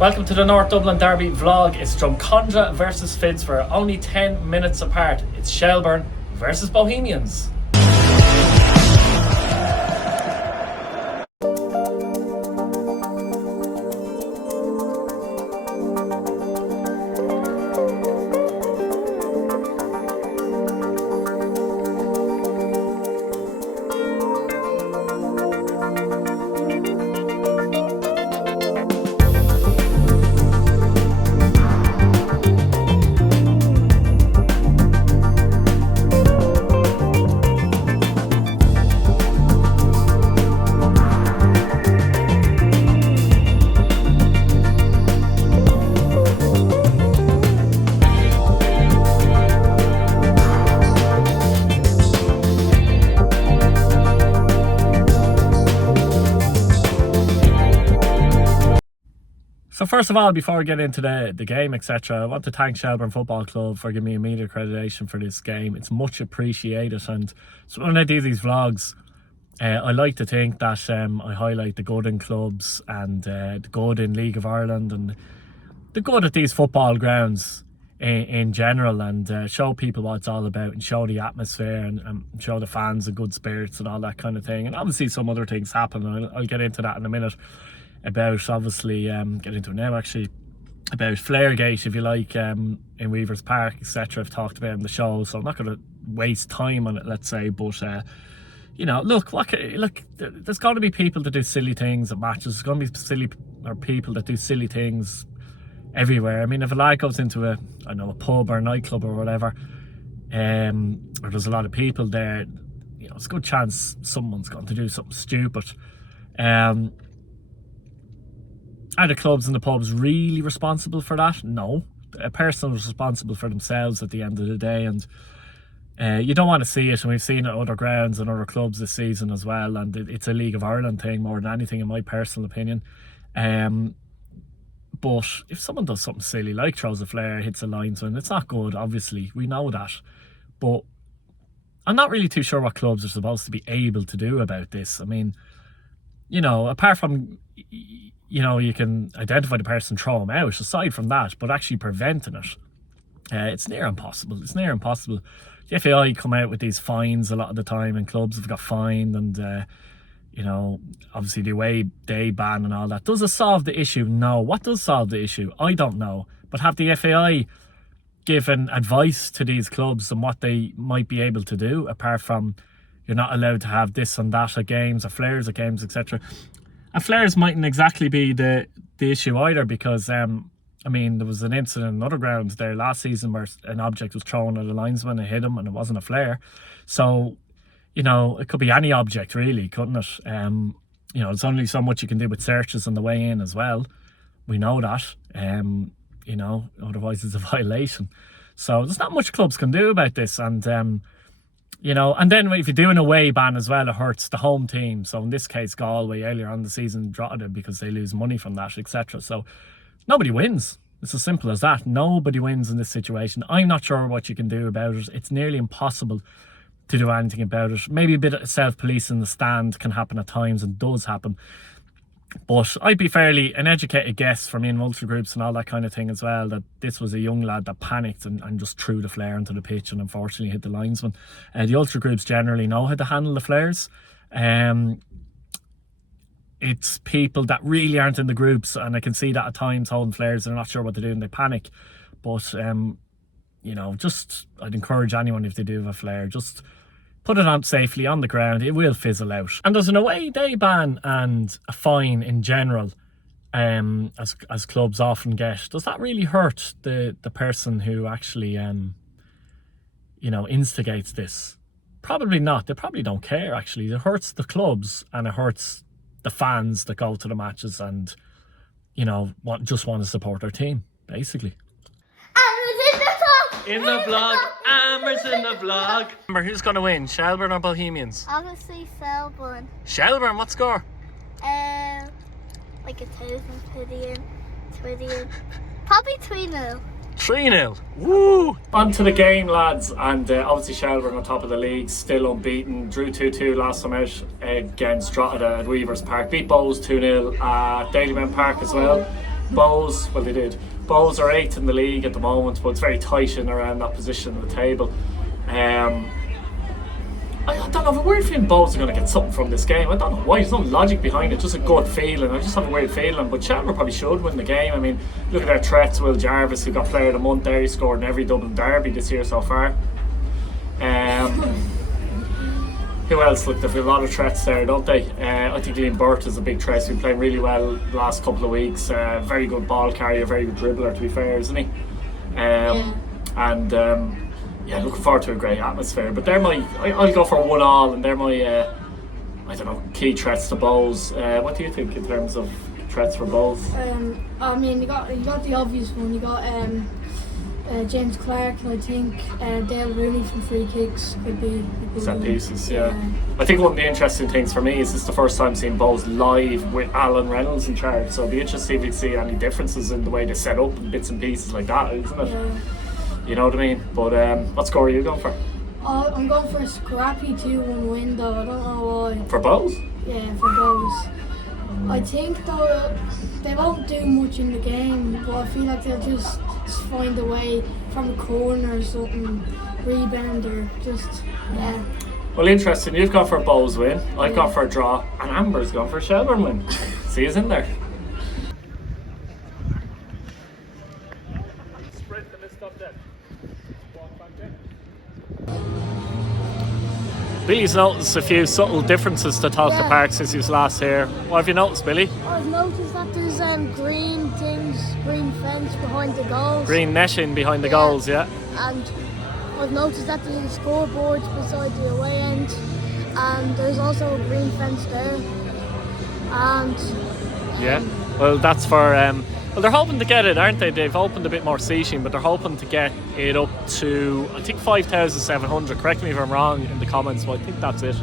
Welcome to the North Dublin Derby vlog. It's Drumcondra versus Fids. We're only 10 minutes apart. It's Shelbourne versus Bohemians. So first of all, before we get into the game, etc., I want to thank Shelbourne Football Club for giving me a media accreditation for this game. It's much appreciated, and so when I do these vlogs, I like to think that I highlight the good in clubs and the good in League of Ireland and the good at these football grounds in general, and show people what it's all about and show the atmosphere and show the fans the good spirits and all that kind of thing. And obviously some other things happen, and I'll get into that in a minute. About obviously get into it now actually, about Flaregate, if you like, in Weavers Park, etc. I've talked about in the show, so I'm not going to waste time on it, let's say. But you know, look, there's got to be people that do silly things at matches. There's going to be people that do silly things everywhere. I mean, if a lad goes into a pub or a nightclub or whatever, or there's a lot of people there, you know, it's a good chance someone's going to do something stupid. Are the clubs and the pubs really responsible for that? No. A person is responsible for themselves at the end of the day, and you don't want to see it, and we've seen it at other grounds and other clubs this season as well, and it's a League of Ireland thing more than anything, in my personal opinion. But if someone does something silly, like throws a flare, hits a linesman, it's not good, obviously, we know that. But I'm not really too sure what clubs are supposed to be able to do about this. I mean, you know, apart from, you know, you can identify the person, throw them out, aside from that, but actually preventing it, it's near impossible. It's near impossible. The FAI come out with these fines a lot of the time, and clubs have got fined, and you know, obviously the away day ban and all that. Does it solve the issue? No. What does solve the issue? I don't know. But have the FAI given advice to these clubs on what they might be able to do, apart from you're not allowed to have this and that at games, or flares at games, etc.? And flares mightn't exactly be the issue either, because I mean, there was an incident in other grounds there last season where an object was thrown at a linesman and hit him, and it wasn't a flare. So, you know, it could be any object really, couldn't it? You know, there's only so much you can do with searches on the way in as well. We know that. You know, otherwise it's a violation. So there's not much clubs can do about this, and you know, and then if you do an away ban as well, it hurts the home team. So in this case, Galway earlier on in the season dropped it because they lose money from that, etc. So nobody wins. It's as simple as that. Nobody wins in this situation. I'm not sure what you can do about it. It's nearly impossible to do anything about it. Maybe a bit of self-police in the stand can happen at times, and does happen. But I'd be fairly an educated guess from in ultra groups and all that kind of thing as well, that this was a young lad that panicked and just threw the flare into the pitch and unfortunately hit the linesman. The ultra groups generally know how to handle the flares. It's people that really aren't in the groups, and I can see that at times holding flares, they're not sure what to do and they panic. But you know, just I'd encourage anyone, if they do have a flare, just put it on safely on the ground. It will fizzle out. And there's an away day ban and a fine in general, as clubs often get. Does that really hurt the person who actually you know, instigates this? Probably not. They probably don't care, actually. It hurts the clubs, and it hurts the fans that go to the matches and, you know, just want to support their team, basically. In the vlog, Amber's in the vlog. Amber, who's going to win, Shelbourne or Bohemians? Obviously Shelbourne. Shelbourne, what score? Like 1,000 Footy. Probably 3-0. 3-0. Woo! On to the game, lads, and obviously Shelbourne on top of the league, still unbeaten. Drew 2-2 last time out against Drogheda at Weavers Park. Beat Bows 2-0 at DUBLIN Park as well. Bows, well they did. Bows are 8th in the league at the moment, but it's very tight in around that position of the table. I don't know, I have a weird feeling Bows are going to get something from this game. I don't know why, there's no logic behind it, just a gut feeling. I just have a weird feeling, but Shelbourne probably should win the game. I mean, look at their threats. Will Jarvis, who got player of the month there, he scored in every Dublin derby this year so far. Who else? Look, they've got a lot of threats there, don't they? I think Liam Burt is a big threat. He's been playing really well the last couple of weeks. Very good ball carrier, very good dribbler, to be fair, isn't he? Yeah, looking forward to a great atmosphere. But they're I'll go for a 1-1, and they're my, I don't know, key threats to Bows. What do you think in terms of threats for Bows? I mean, you got the obvious one. You got James Clark, and I think Dale Rooney from free kicks could be set pieces. Yeah. I think one of the interesting things for me is this is the first time seeing Bows live with Alan Reynolds in charge. So it'll be interesting if we see any differences in the way they set up and bits and pieces like that, isn't it? Yeah. You know what I mean? But what score are you going for? I'm going for a scrappy 2-1 win, though. I don't know why. For Bows? Yeah, for Bows. I think though they won't do much in the game, but I feel like they'll just find a way from a corner or something, rebound or just Well, interesting. You've gone for a Bows win. I've gone for a draw, and Amber's gone for a Shelbourne win. See us in there. Billy's noticed a few subtle differences to TOLKA Park since he was last here. What have you noticed, Billy? I've noticed that there's green fence behind the goals. Green netting behind the goals, yeah. And I've noticed that there's scoreboards beside the away end, and there's also a green fence there. And yeah, well, that's for well, they're hoping to get it, aren't they? They've opened a bit more seating, but they're hoping to get it up to, I think, 5,700. Correct me if I'm wrong in the comments, but I think that's it.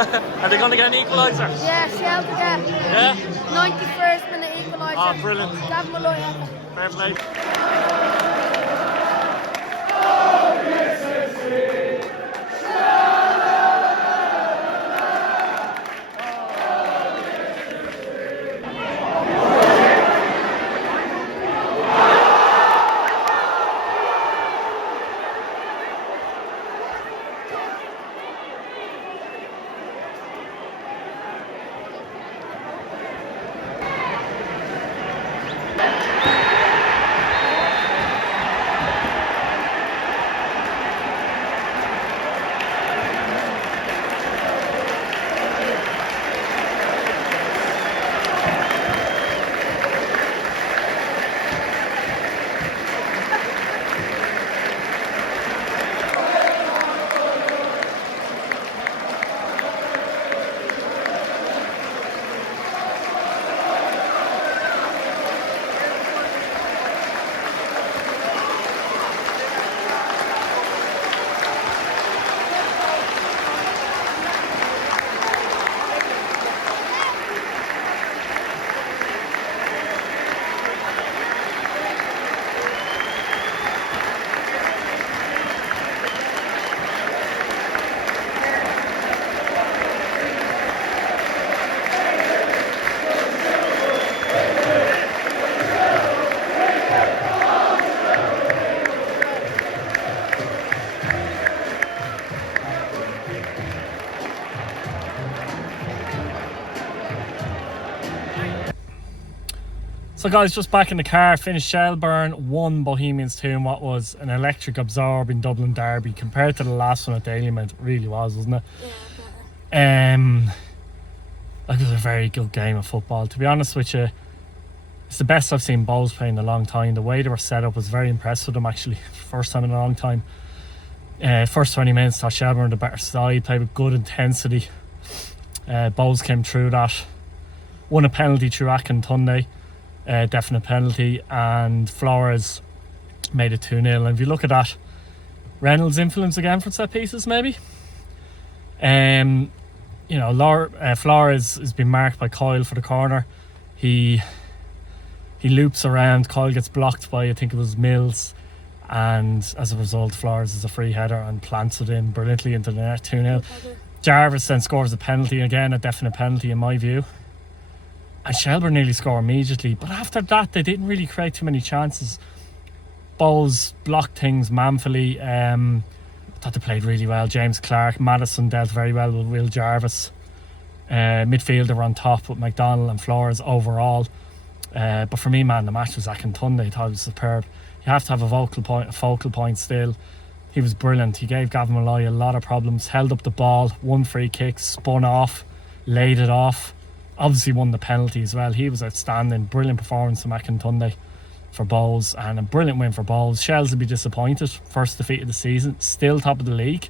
Are they going to get an equaliser? Yeah, Shelbourne get Yeah? 91st minute equaliser. Oh, brilliant. Gavin Malloy. Fair play. So guys, just back in the car, finished Shelbourne 1, Bohemians 2 in what was an electric absorbing Dublin derby. Compared to the last one at DUBLIN, it really was, wasn't it? Yeah, better. It was a very good game of football. To be honest with you, it's the best I've seen Bohs play in a long time. The way they were set up was very impressed with them actually. First time in a long time. First 20 minutes, thought Shelbourne were the better side, played with good intensity. Bohs came through that. Won a penalty through Akintunde. Definite penalty, and Flores made it 2-0. And if you look at that, Reynolds' influence again for set pieces, maybe. You know, Flores has been marked by Coyle for the corner. He loops around. Coyle gets blocked by, I think it was Mills, and as a result, Flores is a free header and plants it in brilliantly into the net, 2-0. Jarvis then scores a penalty, again a definite penalty in my view. And Shelbourne nearly score immediately, but after that they didn't really create too many chances. Bohs blocked things manfully. I thought they played really well. James Clark, Madison dealt very well with Will Jarvis. Midfielder were on top with McDonald and Flores overall. But for me, man, the match was Akintunde. I thought it was superb. You have to have a focal point still. He was brilliant. He gave Gavin Malloy a lot of problems. Held up the ball, won free kicks, spun off, laid it off. Obviously won the penalty as well. He was outstanding. Brilliant performance from Akintunde for Bohs, and a brilliant win for Bohs. Shells will be disappointed. First defeat of the season. Still top of the league.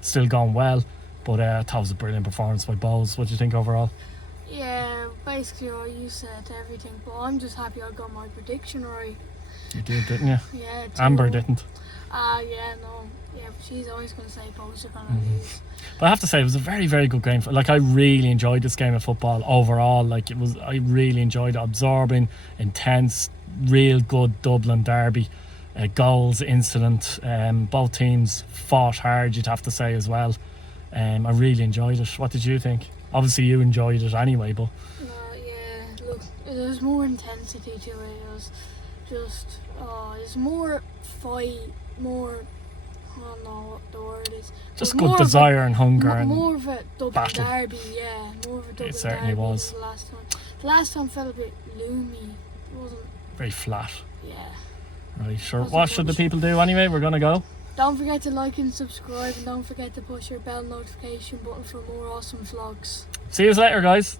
Still going well. But I thought it was a brilliant performance by Bohs. What do you think overall? Yeah, basically what you said, everything. But I'm just happy I got my prediction right. You did, didn't you? Yeah. Amber didn't. Yeah, no. Yeah, but she's always going to say Bohs are going to lose. But I have to say, it was a very, very good game. Like, I really enjoyed this game of football overall. Like, I really enjoyed it. Absorbing, intense, real good Dublin derby. Goals, incident. Both teams fought hard, you'd have to say as well. I really enjoyed it. What did you think? Obviously, you enjoyed it anyway, but... Yeah, look, there's more intensity to it. It was just, there's more fight, more... I don't know what the word is. Just good desire and hunger and more of a Dublin battle. derby, yeah. More of a Dublin It certainly derby was. than the last time. The last time felt a bit gloomy. It wasn't. Very flat. Yeah. Right, sure. Wasn't What should the much. people do anyway? We're going to go. Don't forget to like and subscribe, and don't forget to push your bell notification button for more awesome vlogs. See you later, guys.